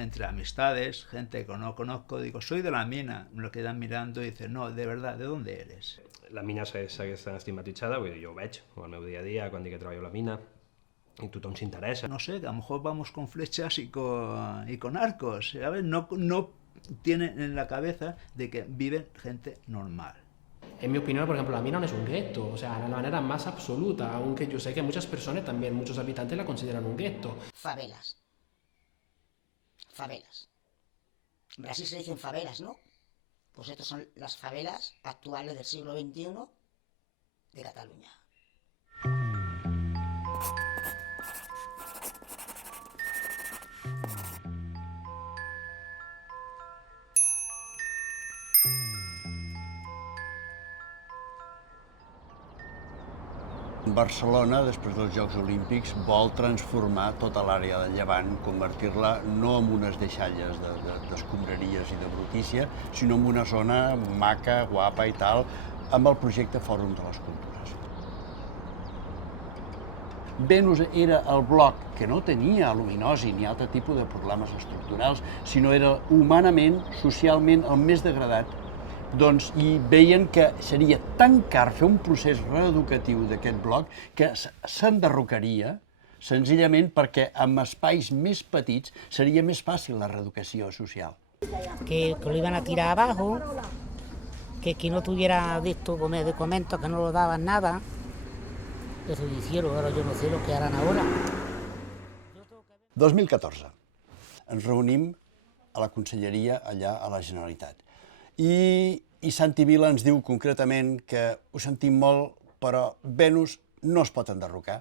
Entre amistades, gente que no conozco, digo, soy de la mina, me lo quedan mirando y dicen, no, de verdad, ¿de dónde eres? La mina segueix estant estigmatitzada, vull dir, jo ho veig al meu dia a dia, quan dic que treballo a la mina, y tothom s'interessa. No sé, a lo mejor vamos con flechas y con arcos, ¿sabes? No tienen en la cabeza de que viven gente normal. En mi opinión, por ejemplo, la mina no es un gueto, o sea, de la manera más absoluta, aunque yo sé que muchas personas también, muchos habitantes la consideran un gueto. Favelas. Favelas. En Brasil se dicen favelas, ¿no? Pues estas son las favelas actuales del siglo XXI de Cataluña. Barcelona, després dels Jocs Olímpics, vol transformar tota l'àrea del Llevant, convertir-la no en unes deixalles d'escombraries i de brutícia, sinó en una zona maca, guapa i tal, amb el projecte Fòrum de les Cultures. Venus era el bloc que no tenia aluminosi ni altre tipus de problemes estructurals, sinó era humanament, socialment, el més degradat. Doncs, i veien que seria tan car fer un procés reeducatiu d'aquest bloc que s'enderrocaria senzillament perquè amb espais més petits seria més fàcil la reeducació social. Que lo iban a tirar abajo, que quien no tuviera de estos documentos que no lo daban nada, eso hicieron, ahora yo no sé lo que harán ahora. 2014. Ens reunim a la Conselleria allà a la Generalitat. I Santi Vila ens diu concretament que ho sentim molt, però Venus no es pot enderrocar.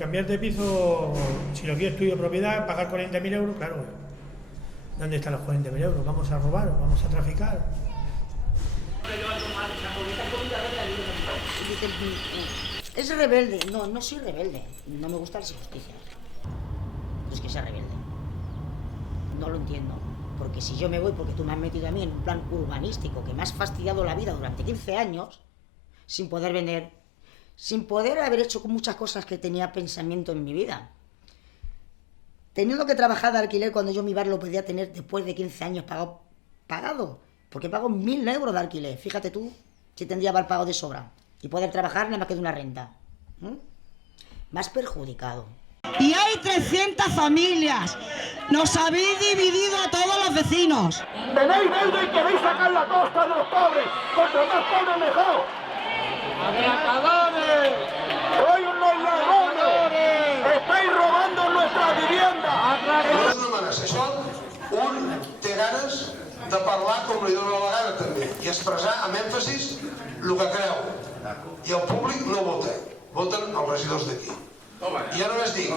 Cambiar de piso, si lo quieres tuyo de propiedad, pagar 40.000 euros, claro. ¿Dónde están los 40.000 euros? ¿Vamos a robar? ¿Vamos a traficar? Es rebelde. No, no soy rebelde. No me gusta la injusticia. No es que sea rebelde. No lo entiendo. Porque si yo me voy porque tú me has metido a mí en un plan urbanístico que me has fastidiado la vida durante 15 años, sin poder vender, sin poder haber hecho muchas cosas que tenía pensamiento en mi vida, teniendo que trabajar de alquiler cuando yo mi bar lo podía tener después de 15 años pagado, porque pago 1.000 euros de alquiler, fíjate tú, si tendría bar pago de sobra, y poder trabajar nada más que de una renta. Más perjudicado. Y hay 300 familias. Nos habéis dividido a todos los vecinos. Tenéis deuda y queréis sacar la costa de los pobres. Cuanto más pobres mejor. ¡Atracadores! ¡Sois unos ladrones! ¡Estáis robando nuestras viviendas! No és una amenaça, això un té ganes de parlar com li dóna la gana també i expressar amb èmfasis el que creu. I el públic no vota, voten els regidors d'aquí. I ja només dic...